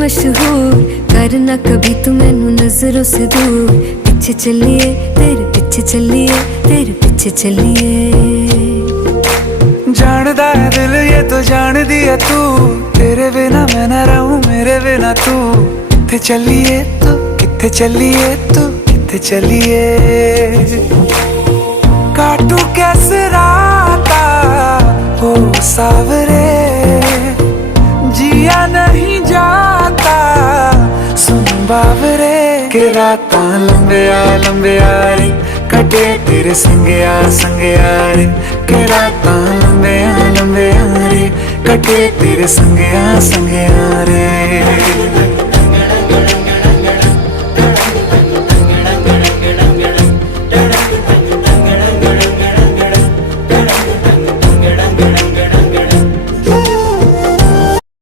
मशहूर, करना कभी तू मैनू नजरों से दूर। पीछे चलिए तेरे पीछे चलिए, तेरे पीछे चलिए। जानदा है दिल ये तो जान दिया तू, तेरे बिना मैं ना रहूं मेरे बिना तू। किथे चलिए तू, किथे चलिए तू, किथे चलिए। काटू कैसे राता हो सावरे, जिया नहीं जाता सुन बावरे। के रातां लंबिया लंबिया रे, कटे तेरे संगया संगया रे। के रातां लंबिया लंबिया रे, कटे तेरे संगया संगया रे।